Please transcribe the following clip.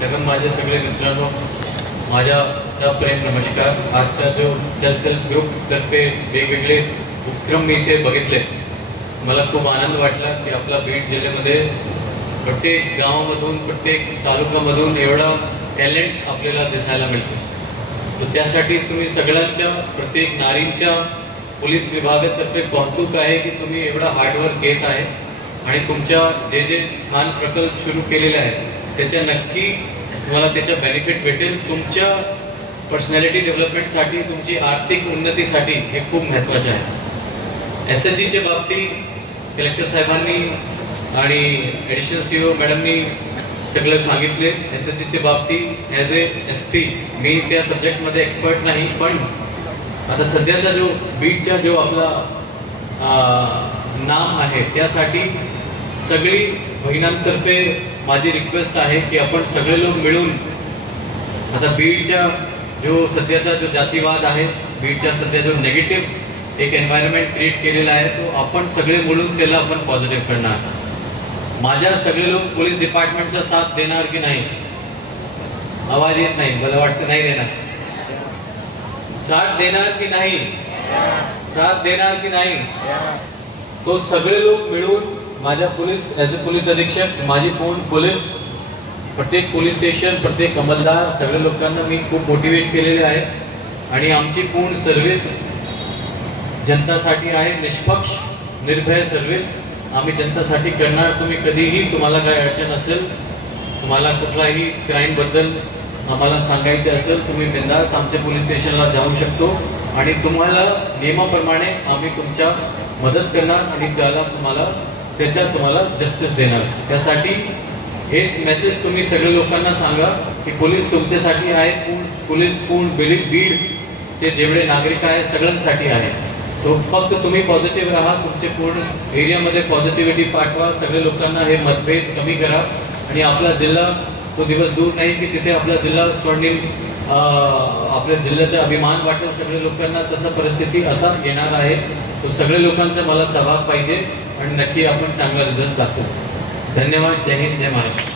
जगन माझे सगळे मित्रांनो, माझ्या सप्रेम नमस्कार। आजच्या जो सेल्फ हेल्प ग्रुप तर्फे वेगवेगळे उपक्रम मी इथे बघितले, मला खूप आनंद वाटला की आपला बीड जिल्ह्यामध्ये प्रत्येक गावामधून प्रत्येक तालुक्यामधून एवढा टॅलेंट आपल्याला दिसायला मिळतो। तर त्यासाठी तुम्ही सगळ्यांच्या प्रत्येक नारींच्या पोलीस विभागातर्फे कौतुक आहे की तुम्ही एवढा हार्डवर्क घेत आहे आणि तुमच्या जे जे छान प्रकल्प सुरू केलेले आहेत त्याच्या नक्की तुम्हाला त्याचा बेनिफिट भेटेल। तुमच्या पर्सनॅलिटी डेव्हलपमेंटसाठी, तुमची आर्थिक उन्नतीसाठी हे खूप महत्त्वाचे आहे। एसएचजीच्या बाबतीत कलेक्टर साहेबांनी आणि ॲडिशनल सीओ मॅडमनी सगळं सांगितले। एसएचजीच्या बाबतीत ॲज ए एसटी मी त्या सब्जेक्टमध्ये एक्सपर्ट नाही, पण आता सध्याचा जो बीडचा जो आपला नाम आहे त्यासाठी सगळी बहिणांतर्फे माझी रिक्वेस्ट आहे की आपण सगळे लोक मिळून आता बीडच्या जो सध्याचा जो जातीवाद आहे, बीडच्या सध्या जो नेगेटिव्ह एक एन्व्हायरमेंट क्रिएट केलेला आहे तो आपण सगळे मिळून त्याला आपण पॉझिटिव्ह करणार। माझ्या सगळे लोक पोलीस डिपार्टमेंटचा साथ देणार की नाही? आवाज येत नाही, मला वाटतं नाही देणार। साथ देणार की नाही? साथ देणार की नाही? तो सगळे लोक मिळून माझ्या पोलीस ॲज अ पोलीस अधीक्षक माझी पूर्ण पोलीस प्रत्येक पोलीस स्टेशन प्रत्येक अंमलदार सगळ्या लोकांना मी खूप मोटिवेट केलेले आहे आणि आमची पूर्ण सर्व्हिस जनतासाठी आहे। निष्पक्ष निर्भय सर्व्हिस आम्ही जनतासाठी करणार। तुम्ही कधीही तुम्हाला काय अडचण असेल, तुम्हाला कुठलाही क्राईमबद्दल आम्हाला सांगायचे असेल, तुम्ही बिनधास्त आमच्या पोलीस स्टेशनला जाऊ शकतो आणि तुम्हाला नियमाप्रमाणे आम्ही तुमच्या मदत करणार आणि तुम्हाला जस्टिस देणार। त्यासाठी हेच मेसेज तुम्ही सगळे लोकांना सांगा की पोलीस तुमच्यासाठी आहे। पोलीस पूर्ण बीडचे जेवढे नागरिक आहे सगळ्यांसाठी आहे। तो फक्त तुम्ही पॉझिटिव्ह राहा, तुमचे पूर्ण एरियामध्ये पॉझिटिव्हिटी पाठवा, सगळे लोकांना हे मतभेद कमी करा आणि आपला जिल्हा तो दिवस दूर नाही की तिथे आपला जिल्हा स्वर्णिम आपल्या जिल्ह्याचा अभिमान वाटेल सगळ्या लोकांना। तसं परिस्थिती आता येणार आहे, तो सगळ्या लोकांचा मला सहभाग पाहिजे आणि नक्की आपण चांगला रिझल्ट दाखवू। धन्यवाद। जय हिंद, जय महाराष्ट्र।